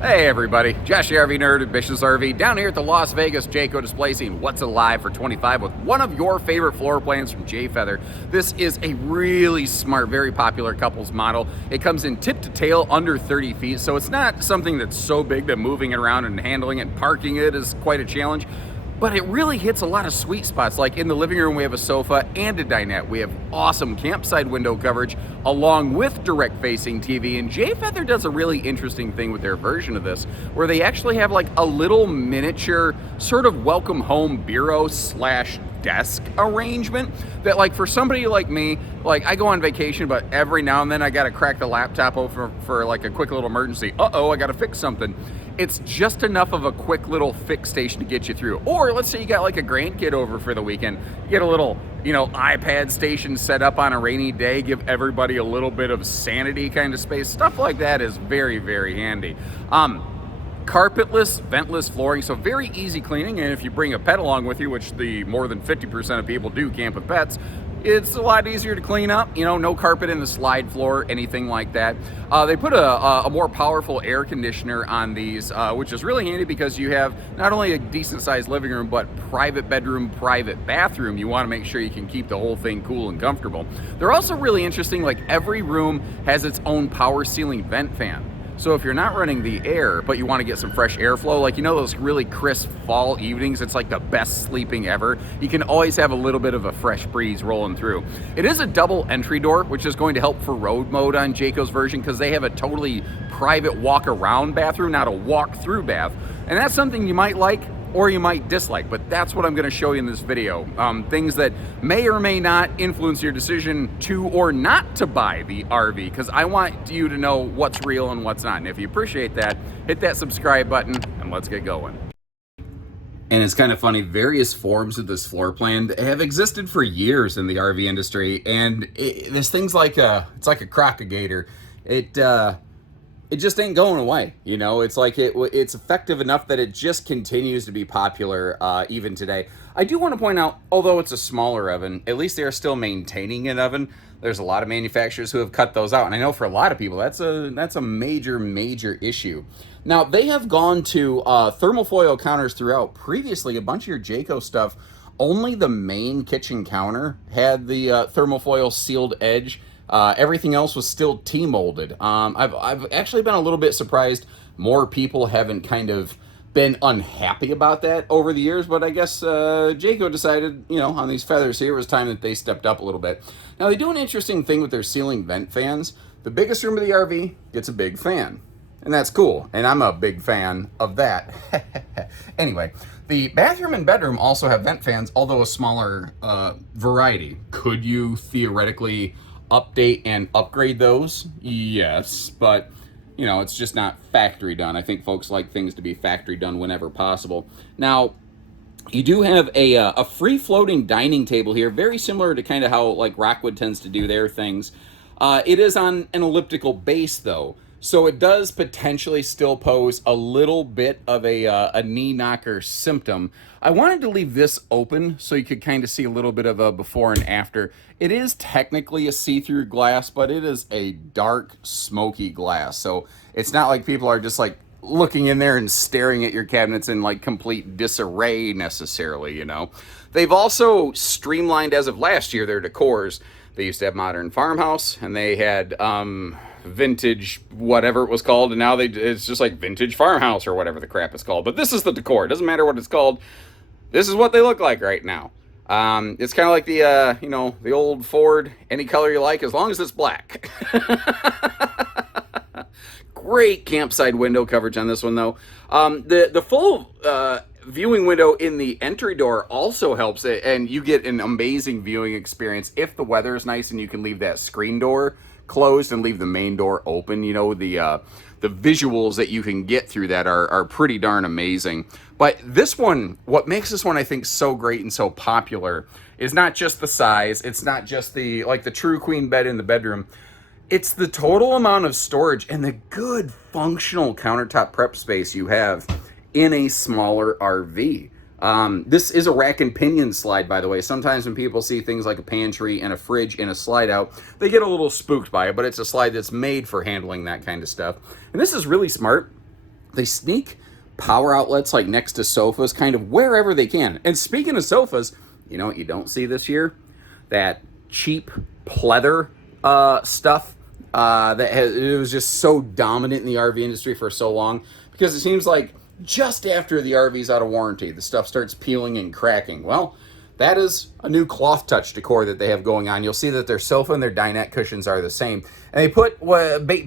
Hey everybody, Josh the RV Nerd at Bish's RV down here at the Las Vegas Jayco display scene. What's Alive for 25 with one of your favorite floor plans from Jay Feather. This is a really smart, very popular couples model. It comes in tip to tail under 30 feet, so it's not something that's so big that moving it around and handling it and parking it is quite a challenge. But it really hits a lot of sweet spots. Like in the living room, we have a sofa and a dinette. We have awesome campsite window coverage along with direct facing TV. And Jay Feather does a really interesting thing with their version of this, where they actually have like a little miniature sort of welcome home bureau slash desk arrangement that, like, for somebody like me, like I go on vacation, but every now and then I gotta crack the laptop open for like a quick little emergency. Uh-oh, I gotta fix something. It's just enough of a quick little fix station to get you through. Or let's say you got like a grandkid over for the weekend. You get a little, iPad station set up on a rainy day, give everybody a little bit of sanity kind of space. Stuff like that is very, very handy. Carpetless, ventless flooring, so very easy cleaning. And if you bring a pet along with you, which the more than 50% of people do camp with pets, it's a lot easier to clean up. No carpet in the slide floor, anything like that. They put a more powerful air conditioner on these, which is really handy because you have not only a decent sized living room, but private bedroom, private bathroom. You want to make sure you can keep the whole thing cool and comfortable. They're also really interesting. Like every room has its own power ceiling vent fan. So if you're not running the air, but you want to get some fresh airflow, like those really crisp fall evenings, it's like the best sleeping ever. You can always have a little bit of a fresh breeze rolling through. It is a double entry door, which is going to help for road mode on Jayco's version because they have a totally private walk around bathroom, not a walk through bath. And that's something you might like or you might dislike, but that's what I'm going to show you in this video. Things that may or may not influence your decision to or not to buy the RV, because I want you to know what's real and what's not. And if you appreciate that, hit that subscribe button and let's get going. And it's kind of funny, various forms of this floor plan have existed for years in the RV industry, and there's things like it's like a crocagator. It just ain't going away. It's like it's effective enough that it just continues to be popular even today. I do want to point out, although it's a smaller oven, at least they're still maintaining an oven. There's a lot of manufacturers who have cut those out, and I know for a lot of people that's a major issue. Now they have gone to thermal foil counters throughout. Previously, a bunch of your Jayco stuff, only the main kitchen counter had the thermal foil sealed edge. Everything else was still T-molded. I've actually been a little bit surprised more people haven't kind of been unhappy about that over the years, but I guess Jayco decided, on these feathers here, it was time that they stepped up a little bit. Now, they do an interesting thing with their ceiling vent fans. The biggest room of the RV gets a big fan, and that's cool, and I'm a big fan of that. Anyway, the bathroom and bedroom also have vent fans, although a smaller variety. Could you theoretically update and upgrade those? Yes, but it's just not factory done. I think folks like things to be factory done whenever possible. Now, you do have a free floating dining table here, very similar to kind of how like Rockwood tends to do their things. It is on an elliptical base though, so it does potentially still pose a little bit of a knee knocker symptom. I wanted to leave this open so you could kind of see a little bit of a before and after. It is technically a see-through glass, but it is a dark, smoky glass. So it's not like people are just like looking in there and staring at your cabinets in like complete disarray necessarily, They've also streamlined, as of last year, their decors. They used to have modern farmhouse, and they had vintage whatever it was called, and now it's just like vintage farmhouse or whatever the crap is called. But this is the decor. It doesn't matter what it's called. This is what they look like right now. It's kind of like the old Ford, any color you like as long as it's black. Great campsite window coverage on this one though. The full viewing window in the entry door also helps it, and you get an amazing viewing experience if the weather is nice and you can leave that screen door closed and leave the main door open. The visuals that you can get through that are pretty darn amazing. But this one, what makes this one I think so great and so popular is not just the size, it's not just the true queen bed in the bedroom. It's the total amount of storage and the good functional countertop prep space you have in a smaller RV. This is a rack and pinion slide, by the way. Sometimes when people see things like a pantry and a fridge in a slide out, they get a little spooked by it, but it's a slide that's made for handling that kind of stuff. And this is really smart They sneak power outlets like next to sofas, kind of wherever they can. And speaking of sofas, you know what you don't see this year? That cheap pleather stuff it was just so dominant in the RV industry for so long, because it seems like just after the RV's out of warranty, the stuff starts peeling and cracking. Well, that is a new cloth touch decor that they have going on. You'll see that their sofa and their dinette cushions are the same. And they put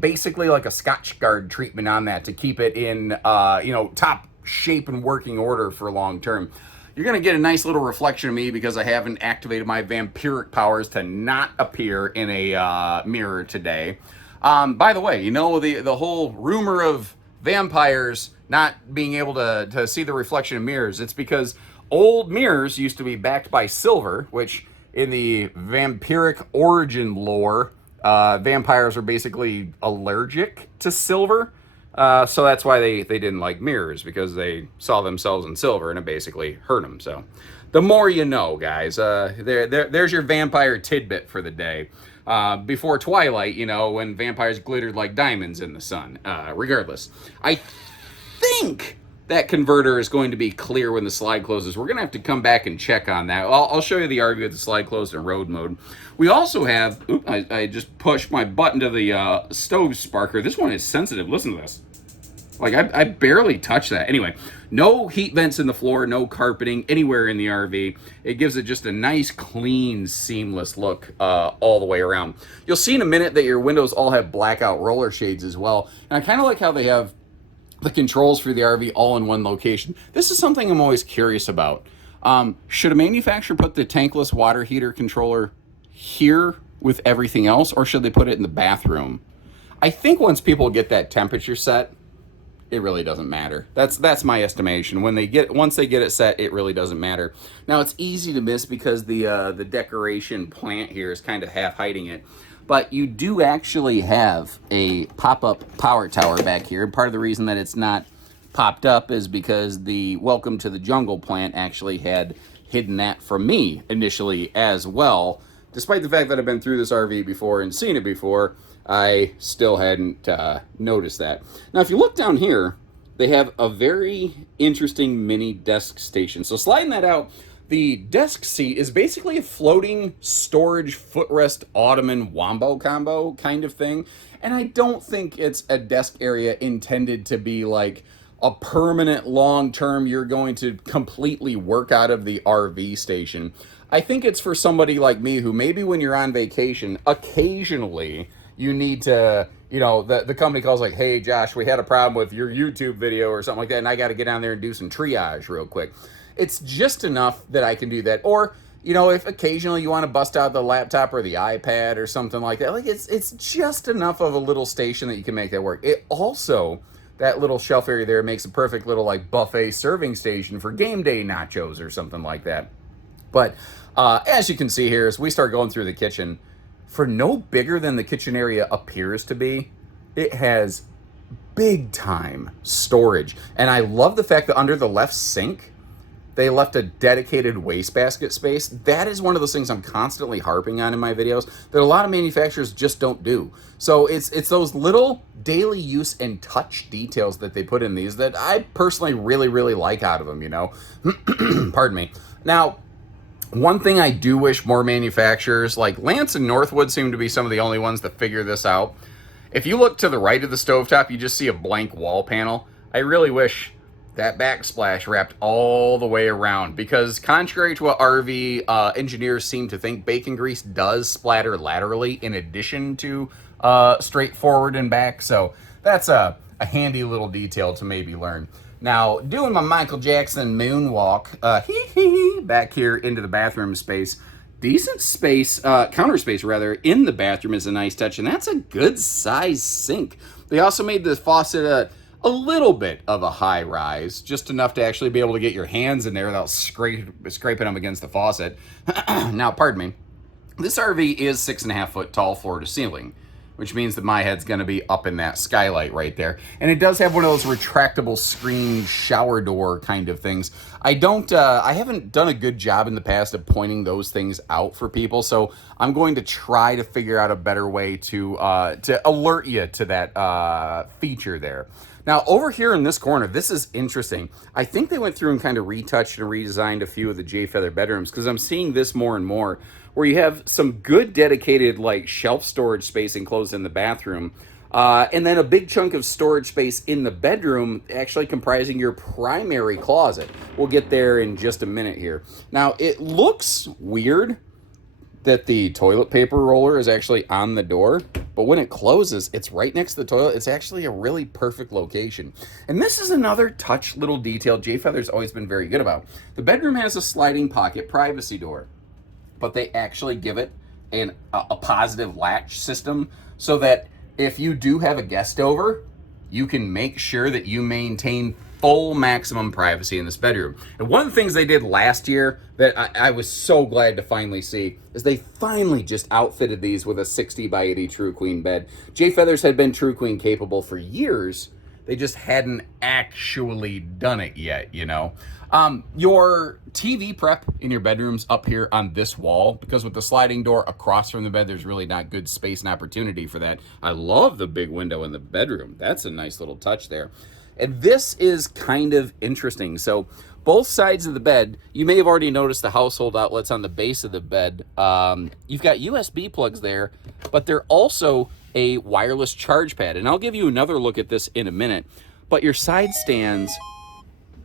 basically like a Scotch Guard treatment on that to keep it in, top shape and working order for long term. You're going to get a nice little reflection of me because I haven't activated my vampiric powers to not appear in a mirror today. By the way, the whole rumor of vampires not being able to see the reflection of mirrors, it's because old mirrors used to be backed by silver, which in the vampiric origin lore, vampires are basically allergic to silver. So that's why they didn't like mirrors, because they saw themselves in silver and it basically hurt them. So the more you know, guys. There's your vampire tidbit for the day. Before Twilight, when vampires glittered like diamonds in the sun. Regardless, I think that converter is going to be clear when the slide closes. We're going to have to come back and check on that. I'll show you the RV with the slide closed in road mode. We also have, I just pushed my button to the stove sparker. This one is sensitive. Listen to this. Like, I barely touch that. Anyway, no heat vents in the floor, no carpeting anywhere in the RV. It gives it just a nice, clean, seamless look all the way around. You'll see in a minute that your windows all have blackout roller shades as well. And I kind of like how they have the controls for the RV all in one location. This is something I'm always curious about. Should a manufacturer put the tankless water heater controller here with everything else, or should they put it in the bathroom? I think once people get that temperature set, it really doesn't matter. That's my estimation. Once they get it set, it really doesn't matter. Now, it's easy to miss because the decoration plant here is kind of half hiding it. But you do actually have a pop-up power tower back here. And part of the reason that it's not popped up is because the Welcome to the Jungle plant actually had hidden that from me initially as well. Despite the fact that I've been through this RV before and seen it before, I still hadn't noticed that. Now, if you look down here, they have a very interesting mini desk station. So sliding that out, the desk seat is basically a floating storage footrest ottoman wombo combo kind of thing. And I don't think it's a desk area intended to be like a permanent long-term, you're going to completely work out of the RV station. I think it's for somebody like me who maybe when you're on vacation, occasionally you need to, the company calls like, hey, Josh, we had a problem with your YouTube video or something like that, and I got to get down there and do some triage real quick. It's just enough that I can do that. Or, if occasionally you want to bust out the laptop or the iPad or something like that, like it's just enough of a little station that you can make that work. It also, that little shelf area there makes a perfect little like buffet serving station for game day nachos or something like that. But as you can see here, as we start going through the kitchen, for no bigger than the kitchen area appears to be, it has big time storage. And I love the fact that under the left sink, they left a dedicated wastebasket space. That is one of those things I'm constantly harping on in my videos that a lot of manufacturers just don't do. So it's those little daily use and touch details that they put in these that I personally really, really like out of them, Pardon me. Now, one thing I do wish more manufacturers, like Lance and Northwood seem to be some of the only ones that figure this out. If you look to the right of the stovetop, you just see a blank wall panel. I really wish that backsplash wrapped all the way around, because contrary to what RV engineers seem to think, bacon grease does splatter laterally in addition to straight forward and back. So that's a handy little detail to maybe learn. Now, doing my Michael Jackson moonwalk, back here into the bathroom space. Decent space, counter space rather, in the bathroom is a nice touch, and that's a good size sink. They also made the faucet a little bit of a high rise, just enough to actually be able to get your hands in there without scraping them against the faucet. Now, pardon me, this RV is 6.5 foot tall floor to ceiling, which means that my head's going to be up in that skylight right there. And it does have one of those retractable screen shower door kind of things. I haven't done a good job in the past of pointing those things out for people, so I'm going to try to figure out a better way to alert you to that feature there. Now, over here in this corner, this is interesting. I think they went through and kind of retouched and redesigned a few of the Jay Feather bedrooms, because I'm seeing this more and more, where you have some good dedicated like shelf storage space enclosed in the bathroom, and then a big chunk of storage space in the bedroom, actually comprising your primary closet. We'll get there in just a minute here. Now, it looks weird that the toilet paper roller is actually on the door, but when it closes, it's right next to the toilet. It's actually a really perfect location. And this is another touch little detail Jay Feather's always been very good about. The bedroom has a sliding pocket privacy door, but they actually give it a positive latch system so that if you do have a guest over, you can make sure that you maintain full maximum privacy in this bedroom. And one of the things they did last year that I was so glad to finally see is they finally just outfitted these with a 60 by 80 True Queen bed. Jay Feathers had been True Queen capable for years. They just hadn't actually done it yet, you know. Your TV prep in your bedroom's up here on this wall, because with the sliding door across from the bed, there's really not good space and opportunity for that. I love the big window in the bedroom. That's a nice little touch there. And this is kind of interesting. So both sides of the bed, you may have already noticed the household outlets on the base of the bed. You've got USB plugs there, but they're also a wireless charge pad. And I'll give you another look at this in a minute. But your side stands,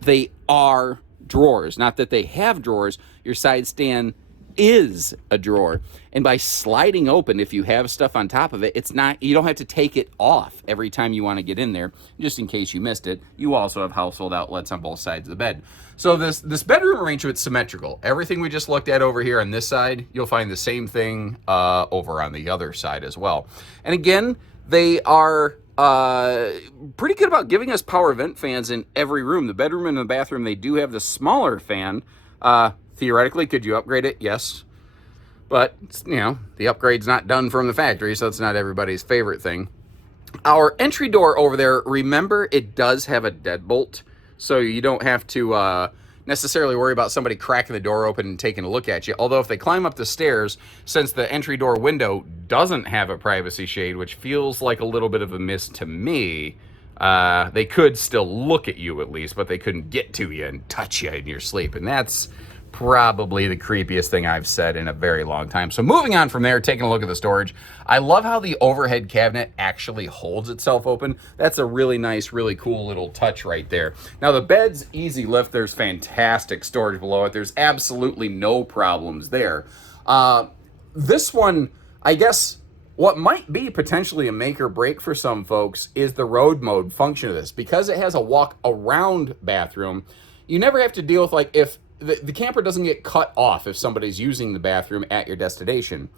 they are drawers. Not that they have drawers. Your side stand is a drawer, and by sliding open, if you have stuff on top of it, it's not, you don't have to take it off every time you want to get in there. Just in case you missed it, you also have household outlets on both sides of the bed. So this bedroom arrangement's symmetrical. Everything we just looked at over here on this side, you'll find the same thing over on the other side as well. And again, they are pretty good about giving us power vent fans in every room. The bedroom and the bathroom, they do have the smaller fan. Theoretically, could you upgrade it? Yes. But, you know, the upgrade's not done from the factory, so it's not everybody's favorite thing. Our entry door over there, remember, it does have a deadbolt, so you don't have to necessarily worry about somebody cracking the door open and taking a look at you. Although if they climb up the stairs, since the entry door window doesn't have a privacy shade, which feels like a little bit of a miss to me, they could still look at you at least, but they couldn't get to you and touch you in your sleep. And that's probably the creepiest thing I've said in a very long time. So moving on from there, taking a look at the storage. I love how the overhead cabinet actually holds itself open. That's a really nice, really cool little touch right there. Now the bed's easy lift. There's fantastic storage below it. There's absolutely no problems there. This one, I guess, what might be potentially a make or break for some folks is the road mode function of this. Because it has a walk around bathroom, you never have to deal with, like, if the camper doesn't get cut off if somebody's using the bathroom at your destination.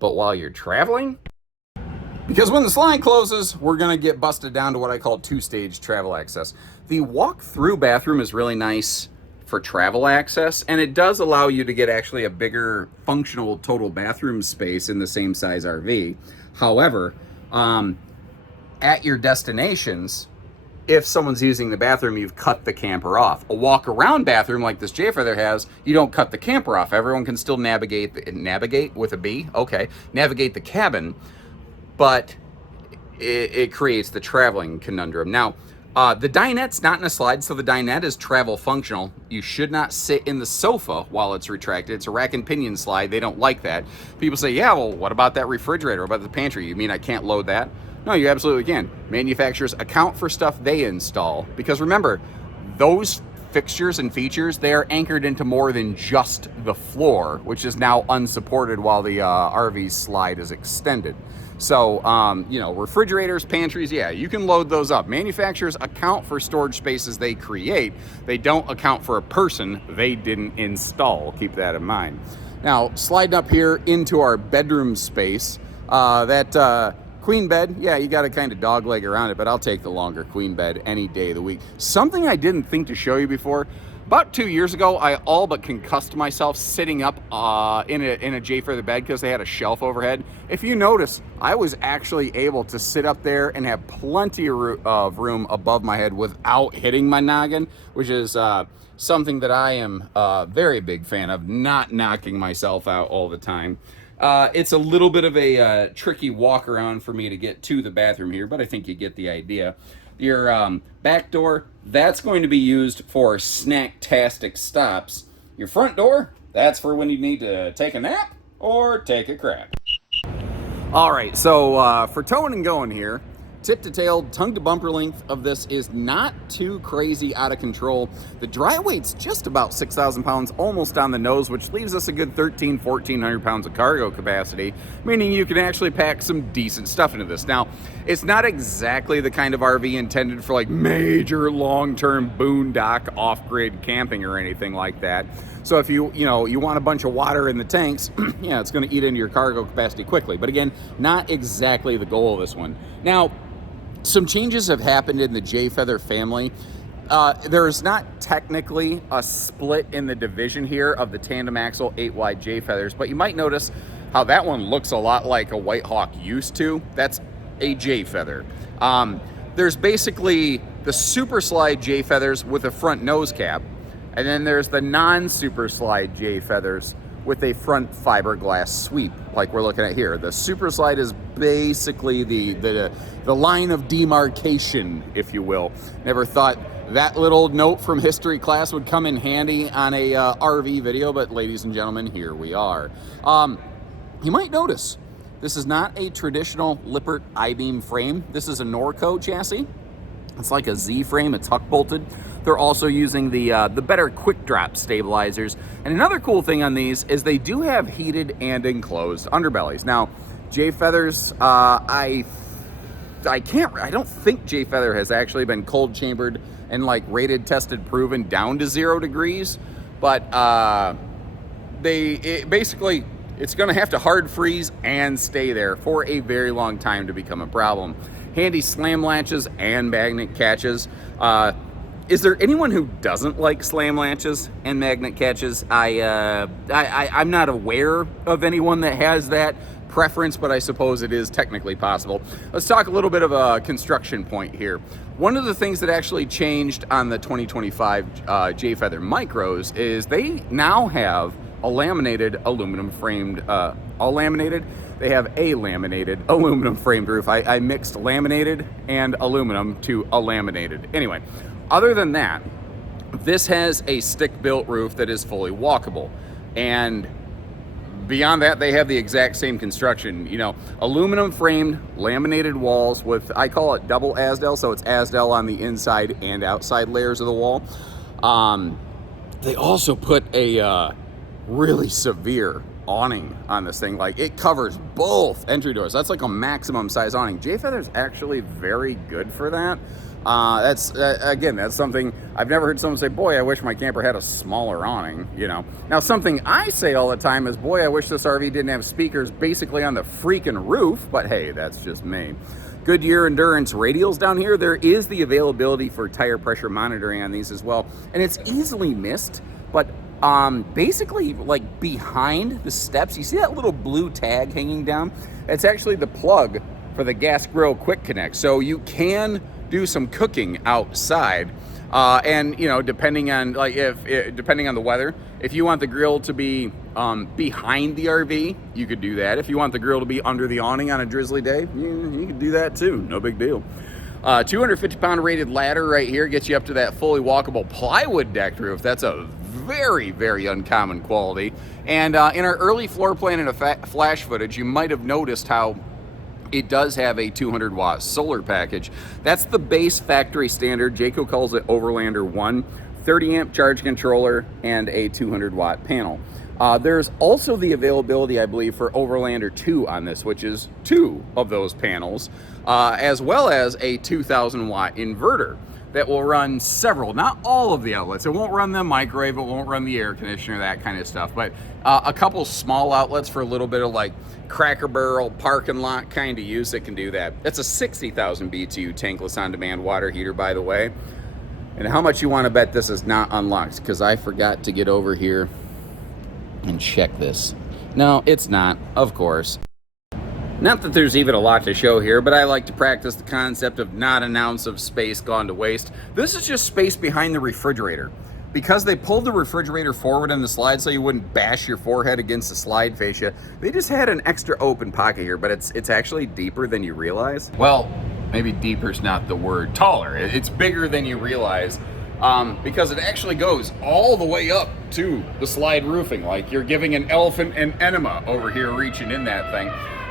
But while you're traveling, because when the slide closes, we're going to get busted down to what I call two-stage travel access. The walk-through bathroom is really nice for travel access, and it does allow you to get actually a bigger functional total bathroom space in the same size RV. However, at your destinations, if someone's using the bathroom, you've cut the camper off. A walk-around bathroom like this Jay Feather has, you don't cut the camper off. Everyone can still navigate with a B? Okay. Navigate the cabin, but it creates the traveling conundrum. Now, the dinette's not in a slide, so the dinette is travel functional. You should not sit in the sofa while it's retracted. It's a rack and pinion slide. They don't like that. People say, yeah, well, what about that refrigerator? What about the pantry? You mean I can't load that? No, you absolutely can. Manufacturers account for stuff they install, because remember, those fixtures and features, they are anchored into more than just the floor, which is now unsupported while the RV slide is extended. So, you know, refrigerators, pantries, yeah, you can load those up. Manufacturers account for storage spaces they create. They don't account for a person they didn't install. Keep that in mind. Now, sliding up here into our bedroom space, queen bed, yeah, you got to kind of dogleg around it, but I'll take the longer queen bed any day of the week. Something I didn't think to show you before, about 2 years ago, I all but concussed myself sitting up in a Jay Feather bed because they had a shelf overhead. If you notice, I was actually able to sit up there and have plenty of room above my head without hitting my noggin, which is something that I am a very big fan of, not knocking myself out all the time. It's a little bit of a tricky walk around for me to get to the bathroom here, but I think you get the idea. Your back door, that's going to be used for snack-tastic stops. Your front door, that's for when you need to take a nap or take a crap. All right, so for towing and going here, tip to tail, tongue to bumper length of this is not too crazy out of control. The dry weight's just about 6,000 pounds, almost on the nose, which leaves us a good 1,400 pounds of cargo capacity, meaning you can actually pack some decent stuff into this. Now, it's not exactly the kind of RV intended for like major long-term boondock off-grid camping or anything like that. So if you want a bunch of water in the tanks, yeah, it's going to eat into your cargo capacity quickly. But again, not exactly the goal of this one. Now, some changes have happened in the J-Feather family. There's not technically a split in the division here of the tandem axle 8-wide J-Feathers, but you might notice how that one looks a lot like a White Hawk used to. That's a J-Feather. There's basically the Super Slide J-Feathers with a front nose cap, and then there's the non-Super Slide J-Feathers with a front fiberglass sweep, like we're looking at here. The Super Slide is basically the line of demarcation, if you will. Never thought that little note from history class would come in handy on a RV video, but ladies and gentlemen, here we are. You might notice this is not a traditional Lippert I-beam frame. This is a Norco chassis. It's like a Z frame. It's huck bolted. They're also using the better quick drop stabilizers. And another cool thing on these is they do have heated and enclosed underbellies. Now, J-Feathers, I don't think J-Feather has actually been cold chambered and like rated, tested, proven down to 0 degrees. But basically, it's going to have to hard freeze and stay there for a very long time to become a problem. Handy slam latches and magnet catches. Is there anyone who doesn't like slam latches and magnet catches? I'm not aware of anyone that has that preference, but I suppose it is technically possible. Let's talk a little bit of a construction point here. One of the things that actually changed on the 2025 J-Feather Micros is they now have a laminated aluminum framed, all laminated. They have a laminated aluminum framed roof. I mixed laminated and aluminum to a laminated. Anyway, other than that, this has a stick-built roof that is fully walkable. And beyond that, they have the exact same construction. You know, aluminum framed, laminated walls with, I call it double Asdel, so it's Asdel on the inside and outside layers of the wall. They also put a really severe awning on this thing. Like, it covers both entry doors. That's like a maximum size awning. J-Feather's actually very good for that. Again, that's something I've never heard someone say, boy, I wish my camper had a smaller awning, you know. Now, something I say all the time is, boy, I wish this RV didn't have speakers basically on the freaking roof, but hey, that's just me. Goodyear Endurance radials down here. There is the availability for tire pressure monitoring on these as well, and it's easily missed, but basically, like, behind the steps, you see that little blue tag hanging down? It's actually the plug for the gas grill quick connect. So you can do some cooking outside, and you know, depending on depending on the weather, if you want the grill to be behind the RV, you could do that. If you want the grill to be under the awning on a drizzly day, you could do that too. No big deal. 250-pound rated ladder right here gets you up to that fully walkable plywood decked roof. That's a very, very uncommon quality. And in our early floor plan and flash footage, you might have noticed how it does have a 200-watt solar package. That's the base factory standard. Jayco calls it Overlander 1, 30-amp charge controller, and a 200-watt panel. There's also the availability, I believe, for Overlander 2 on this, which is 2 of those panels, as well as a 2,000-watt inverter that will run several, not all of the outlets. It won't run the microwave, it won't run the air conditioner, that kind of stuff, but a couple small outlets for a little bit of like Cracker Barrel parking lot kind of use that can do that. It's a 60,000 BTU tankless on-demand water heater, by the way. And how much you want to bet this is not unlocked? Because I forgot to get over here and check this. No, it's not, of course. Not that there's even a lot to show here, but I like to practice the concept of not an ounce of space gone to waste. This is just space behind the refrigerator. Because they pulled the refrigerator forward in the slide so you wouldn't bash your forehead against the slide fascia, they just had an extra open pocket here, but it's actually deeper than you realize. Well, maybe deeper is not the word, taller. It's bigger than you realize, because it actually goes all the way up to the slide roofing. Like you're giving an elephant an enema over here reaching in that thing.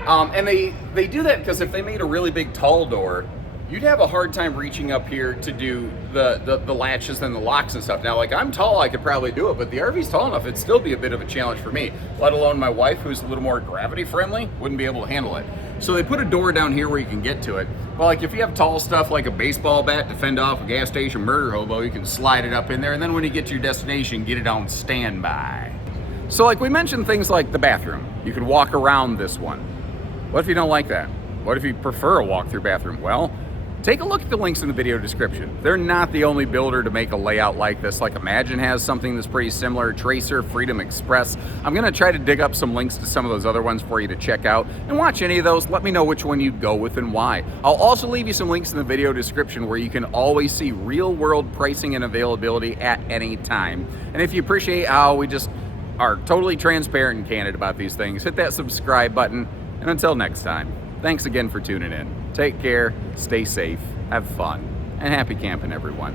And they do that because if they made a really big tall door, you'd have a hard time reaching up here to do the latches and the locks and stuff. Now, like I'm tall, I could probably do it, but the RV's tall enough, it'd still be a bit of a challenge for me, let alone my wife, who's a little more gravity friendly, wouldn't be able to handle it. So they put a door down here where you can get to it. Well, like if you have tall stuff like a baseball bat to fend off a gas station murder hobo, you can slide it up in there, and then when you get to your destination, get it on standby. So like we mentioned things like the bathroom. You could walk around this one. What if you don't like that? What if you prefer a walk-through bathroom? Well, take a look at the links in the video description. They're not the only builder to make a layout like this. Like Imagine has something that's pretty similar, Tracer, Freedom Express. I'm gonna try to dig up some links to some of those other ones for you to check out and watch any of those. Let me know which one you'd go with and why. I'll also leave you some links in the video description where you can always see real world pricing and availability at any time. And if you appreciate how we just are totally transparent and candid about these things, hit that subscribe button. And until next time, thanks again for tuning in. Take care, stay safe, have fun, and happy camping, everyone.